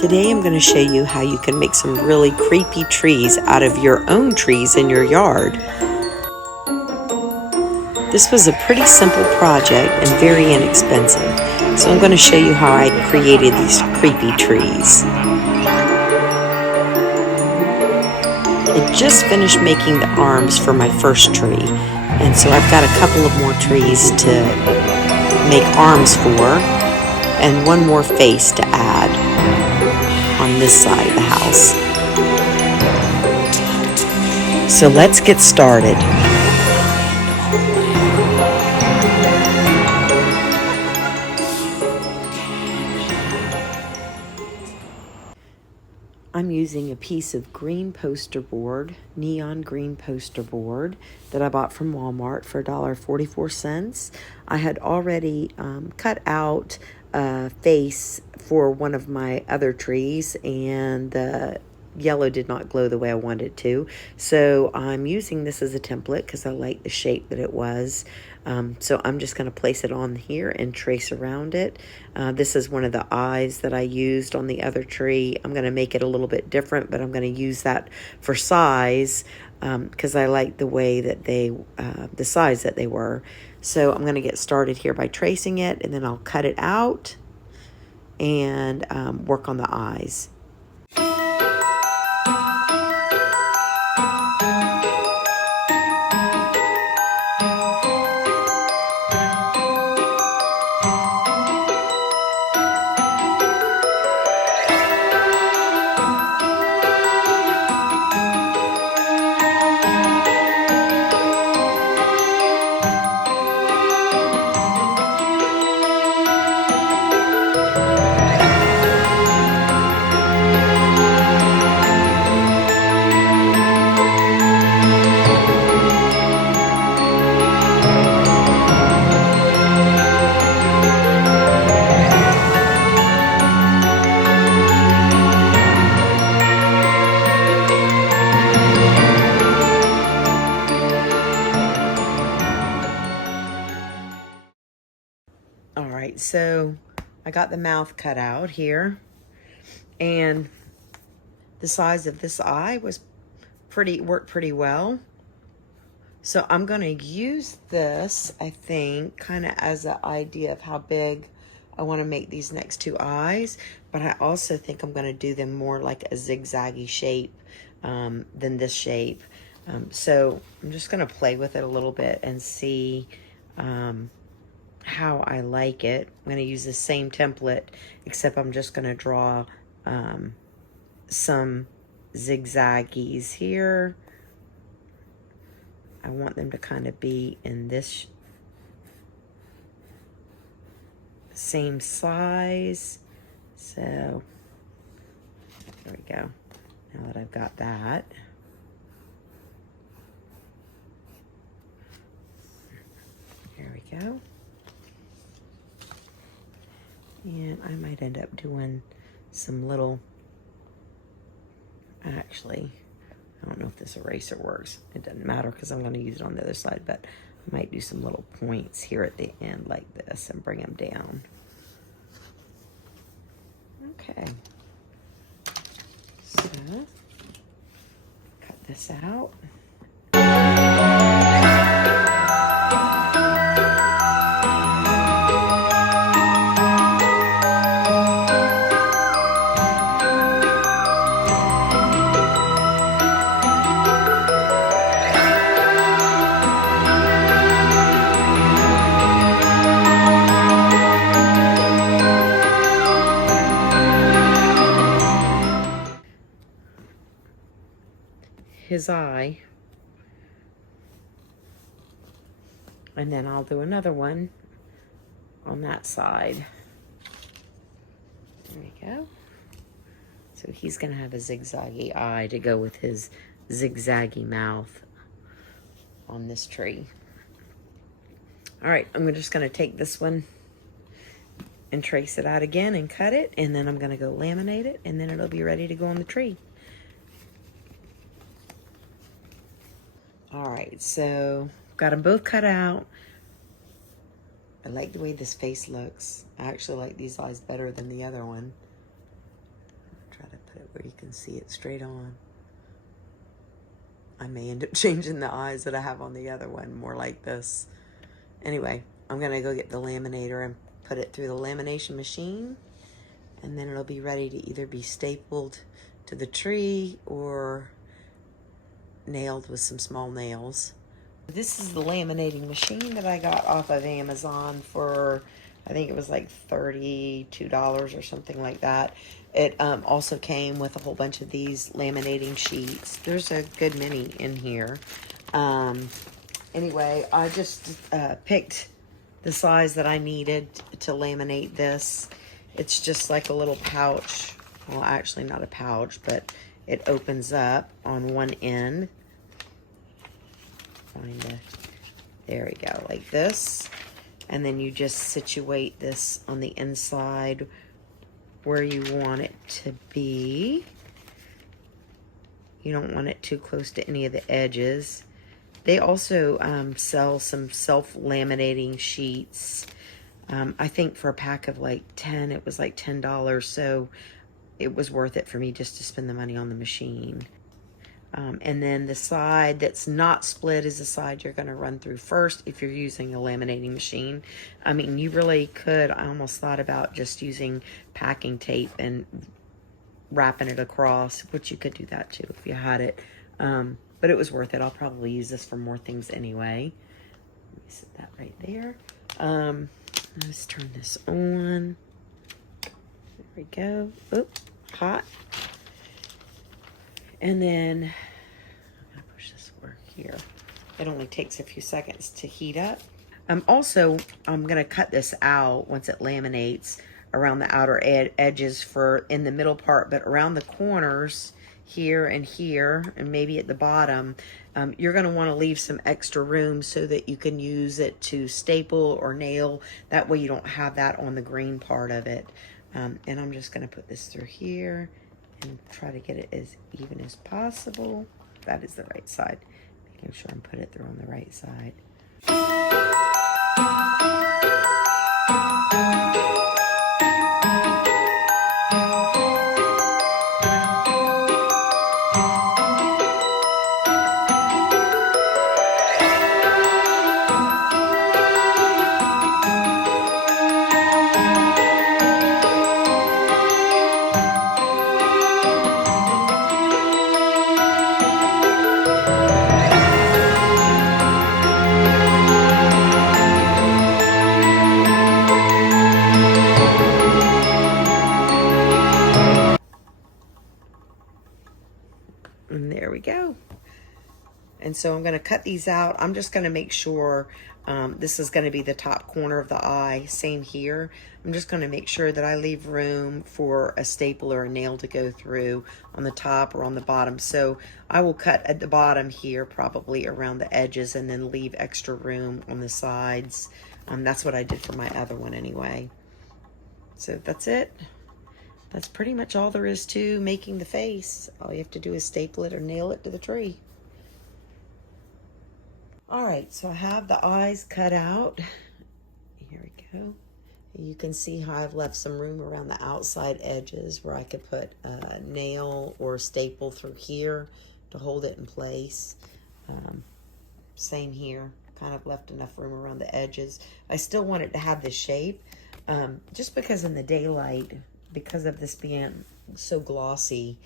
Today I'm going to show you how you can make some really creepy trees out of your own trees in your yard. This was a pretty simple project and very inexpensive, so I'm going to show you how I created these creepy trees. I just finished making the arms for my first tree, and so I've got a couple of more trees to make arms for, and one more face to add on this side of the house. So let's get started. I'm using a piece of green poster board, neon green poster board that I bought from Walmart for $1.44. I had already cut out a face for one of my other trees, and the yellow did not glow the way I wanted it to. So I'm using this as a template because I like the shape that it was. So I'm just going to place it on here and trace around it. This is one of the eyes that I used on the other tree. I'm going to make it a little bit different, but I'm going to use that for size because I like the way that the size that they were. So I'm going to get started here by tracing it, and then I'll cut it out and work on the eyes. Alright, so I got the mouth cut out here, and the size of this eye was worked pretty well. So I'm going to use this, I think, kind of as an idea of how big I want to make these next two eyes, but I also think I'm going to do them more like a zigzaggy shape than this shape. So I'm just going to play with it a little bit and see how I like it. I'm going to use the same template, except I'm just going to draw some zigzaggies here. I want them to kind of be in this same size. So there we go. Now that I've got that. There we go. And I might end up doing some little, actually, I don't know if this eraser works. It doesn't matter because I'm going to use it on the other side, but I might do some little points here at the end like this and bring them down. Okay. So, cut this out. His eye, and then I'll do another one on that side. There we go. So he's gonna have a zigzaggy eye to go with his zigzaggy mouth on this tree. All right, I'm just gonna take this one and trace it out again and cut it, and then I'm gonna go laminate it, and then it'll be ready to go on the tree. All right, so got them both cut out. I like the way this face looks. I actually like these eyes better than the other one. where you can see it straight on. I may end up changing the eyes that I have on the other one, more like this. Anyway, I'm gonna go get the laminator and put it through the lamination machine, and then it'll be ready to either be stapled to the tree or nailed with some small nails. This is the laminating machine that I got off of Amazon for, I think it was like $32 or something like that. It also came with a whole bunch of these laminating sheets. There's a good many in here. Anyway, I just picked the size that I needed to laminate this. It's just like a little pouch. Well, actually not a pouch, but it opens up on one end. There we go, like this. And then you just situate this on the inside where you want it to be. You don't want it too close to any of the edges. They also sell some self-laminating sheets. I think for a pack of like 10, it was like $10. So it was worth it for me just to spend the money on the machine. And then the side that's not split is the side you're going to run through first if you're using a laminating machine. I mean, you really could, I almost thought about just using packing tape and wrapping it across, which you could do that too if you had it. But it was worth it. I'll probably use this for more things anyway. Let me set that right there. Let's turn this on. There we go. Oop, hot. And then I'm gonna push this over here. It only takes a few seconds to heat up. Also, I'm gonna cut this out once it laminates around the outer edges for in the middle part, but around the corners here, and maybe at the bottom, you're gonna wanna leave some extra room so that you can use it to staple or nail. That way you don't have that on the green part of it. And I'm just gonna put this through here and try to get it as even as possible. That is the right side. Making sure I'm putting it through on the right side. And there we go. And so I'm going to cut these out. I'm just going to make sure this is going to be the top corner of the eye. Same here. I'm just going to make sure that I leave room for a staple or a nail to go through on the top or on the bottom. So I will cut at the bottom here, probably around the edges, and then leave extra room on the sides. That's what I did for my other one anyway. So that's it. That's pretty much all there is to making the face. All you have to do is staple it or nail it to the tree. All right, so I have the eyes cut out. Here we go. You can see how I've left some room around the outside edges where I could put a nail or a staple through here to hold it in place. Same here, kind of left enough room around the edges. I still want it to have this shape, just because in the daylight, because of this being so glossy,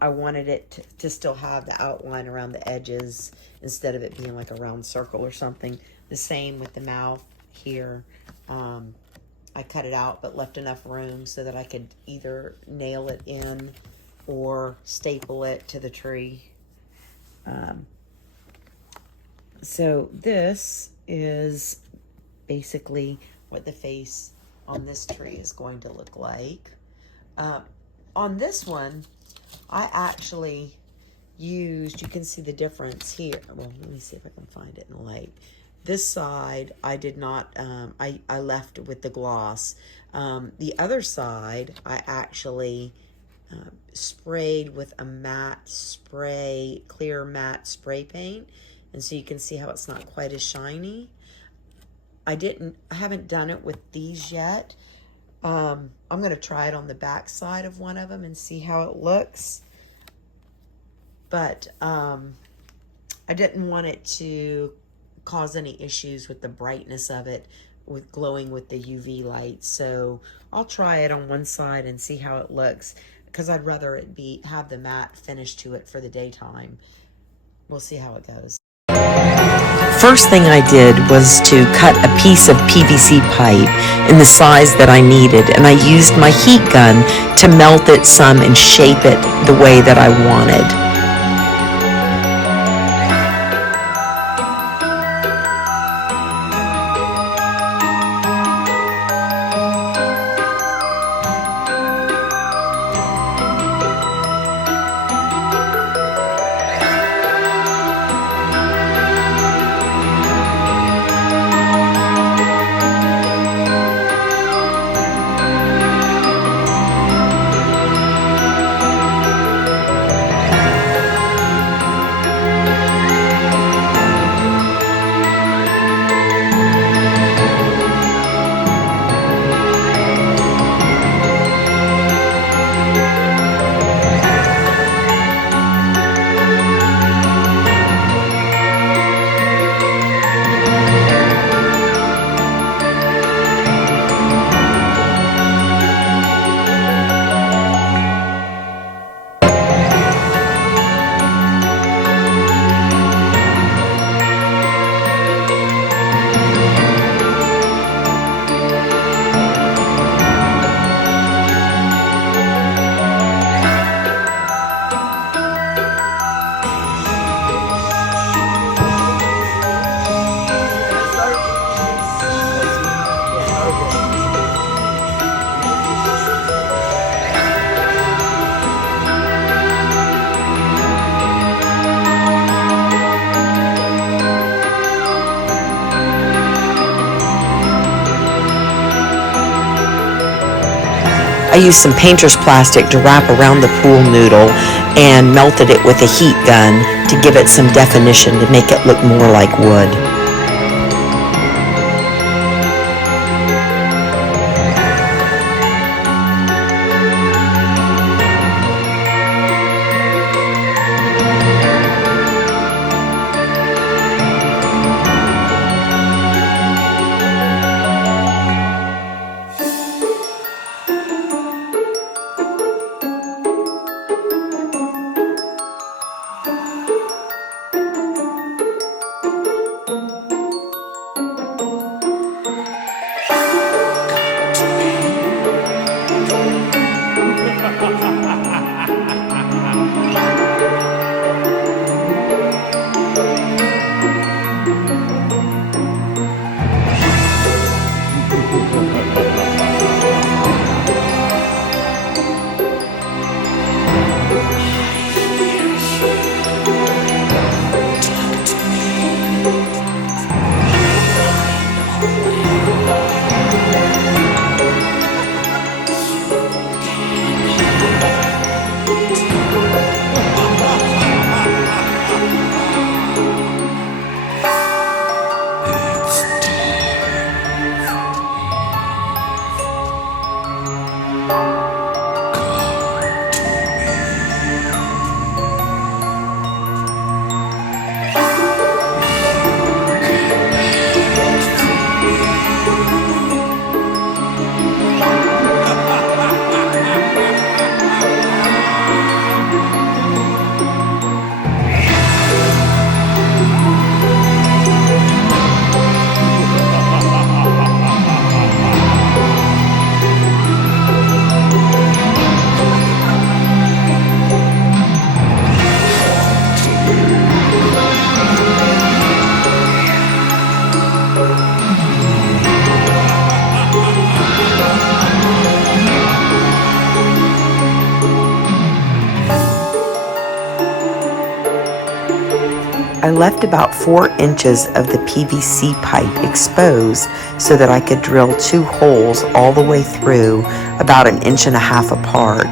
I wanted it to still have the outline around the edges instead of it being like a round circle or something. The same with the mouth here. I cut it out but left enough room so that I could either nail it in or staple it to the tree. So this is basically what the face on this tree is going to look like. On this one, I actually used, you can see the difference here. Well, let me see if I can find it in the light. This side, I did not, I left with the gloss. The other side, I actually sprayed with a matte spray, clear matte spray paint. And so you can see how it's not quite as shiny. I haven't done it with these yet. I'm going to try it on the back side of one of them and see how it looks. But I didn't want it to cause any issues with the brightness of it with glowing with the UV light. So I'll try it on one side and see how it looks, because I'd rather it have the matte finish to it for the daytime. We'll see how it goes. First thing I did was to cut a piece of PVC pipe in the size that I needed, and I used my heat gun to melt it some and shape it the way that I wanted. I used some painter's plastic to wrap around the pool noodle and melted it with a heat gun to give it some definition to make it look more like wood. I left about 4 inches of the PVC pipe exposed so that I could drill 2 holes all the way through, about 1.5 inches apart.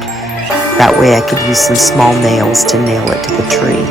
That way I could use some small nails to nail it to the tree.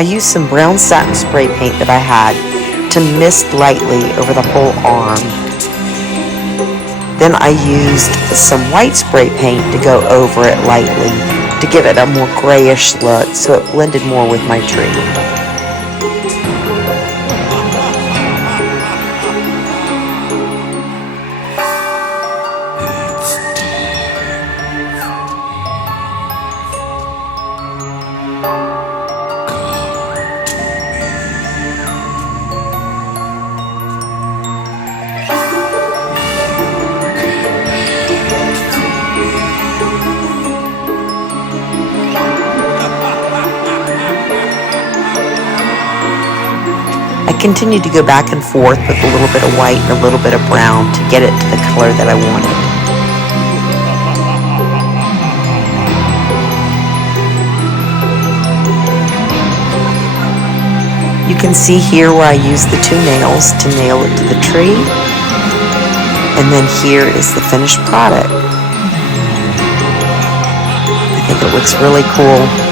I used some brown satin spray paint that I had to mist lightly over the whole arm. Then I used some white spray paint to go over it lightly to give it a more grayish look so it blended more with my tree. I continued to go back and forth with a little bit of white and a little bit of brown to get it to the color that I wanted. You can see here where I used the 2 nails to nail it to the tree. And then here is the finished product. I think it looks really cool.